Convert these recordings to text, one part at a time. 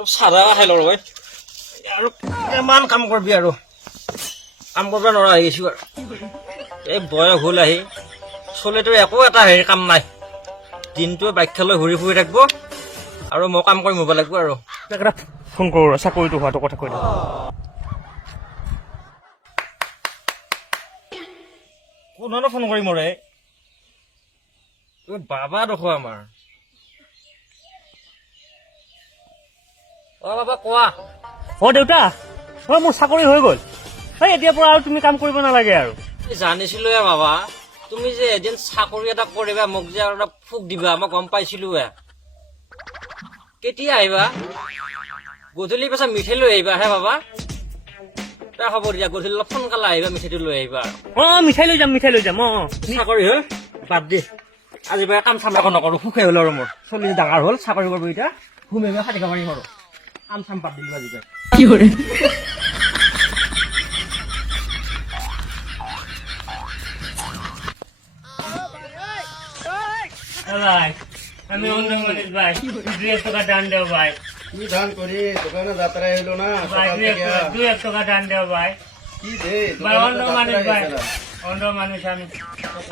তোক চাৰা খাই লওঁ ৰ'বা আৰু কিমান কাম কৰবি আৰু কাম কৰিব নোৱাৰা হৈ গৈছো আৰু এই বয়স হ'ল আহি চলিটোৰ একো এটা হেৰি কাম নাই দিনটো বাইক লৈ ঘূৰি ফুৰি থাকিব আৰু মই কাম কৰি মৰিব লাগিব আৰু এটা ফোন কৰোঁ চাকৰিটো হোৱাটো কথা কৈ দিওঁ কোনেনো ফোন কৰি মৰে তোৰ বাবা দেখো আমাৰ অ বাবা কোৱা দেউতা মোৰ চাকৰি হৈ গ'ল এতিয়াৰ পৰা আৰু তুমি কাম কৰিব নালাগে আৰু জানিছিলো বাবা তুমি যে এদিন চাকৰি এটা কৰিবা মোক যে আৰু এটা ফুক দিবা মই গম পাইছিলো কেতিয়া আহিবা গধূলি পাছত মিঠাই লৈ আহিবা হে বাবা হ'ব দিয়া গধূলি অলপ সোনকালে আহিবা মিঠাইটো লৈ আহিবা মিঠাই লৈ যাম চাকৰি হ'ল বাদ দে আজি পৰা কাম চাম একো নকৰো সুখে হ'ল আৰু মোৰ চলি ডাঙৰ হ'ল চাকৰি কৰিব এতিয়া ঘুমে খাটি খাব পাৰিম আৰু কাম চাম বাদ দিলো আজি কি কৰে ভাই আমি অন্য মানুষ ভাই 2 টাকা দান দেও ভাই কি ধান করি দোকানে যাত্রা এলো না ভাই 2 টাকা দান দেও ভাই কি দে ভাই অন্য মানুষ ভাই অন্য মানুষ আমি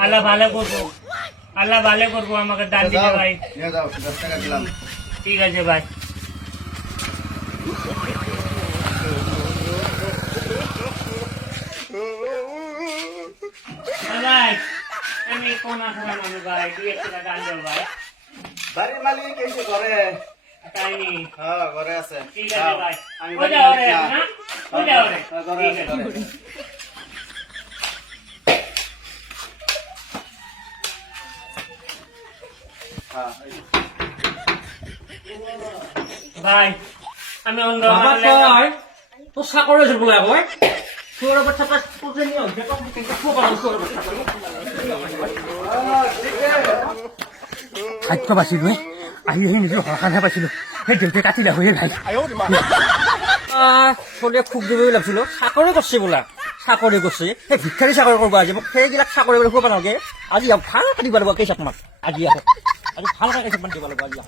আল্লাহ ভালো করবো আমাকে দান দিতে ভাই নিয়ে যাও 10 টাকা দিলাম ঠিক আছে ভাই ভাই আমি কোন আসলে মানুষ ভাই 2 টাকা দান দেও ভাই বাড়ির মালিক কেসে করে তাই নি হ্যাঁ ঘরে আছে ঠিক আছে ভাই আমি ওটা ওরে না ওটা ওরে ঘরে ঠিক আছে আছে হ্যাঁ ভাই আমি অন্য বাবা মানুষ কয় তোৰ চাকৰি আছিল বোলে কয় তোৰ বাচ্চা খাদ্য পাইছিলো আহি নিজৰ ঘৰখনহে পাইছিলো সেই দেউতাই কাটিলে হৈয়ে ভাই চলিয়ে খুব দিব লাগিছিলো চাকৰি কৰিছে বোলা চাকৰি কৰিছে সেই ভিক্ষাৰী চাকৰি কৰিব আজি মোক সেইবিলাক চাকৰি কৰি খুব নালাগে আজি ভালকৈ দিব লাগিব কেইচাকমান আজি আহে আজি ভালকৈ কেইচাকমান দিব লাগিব আজি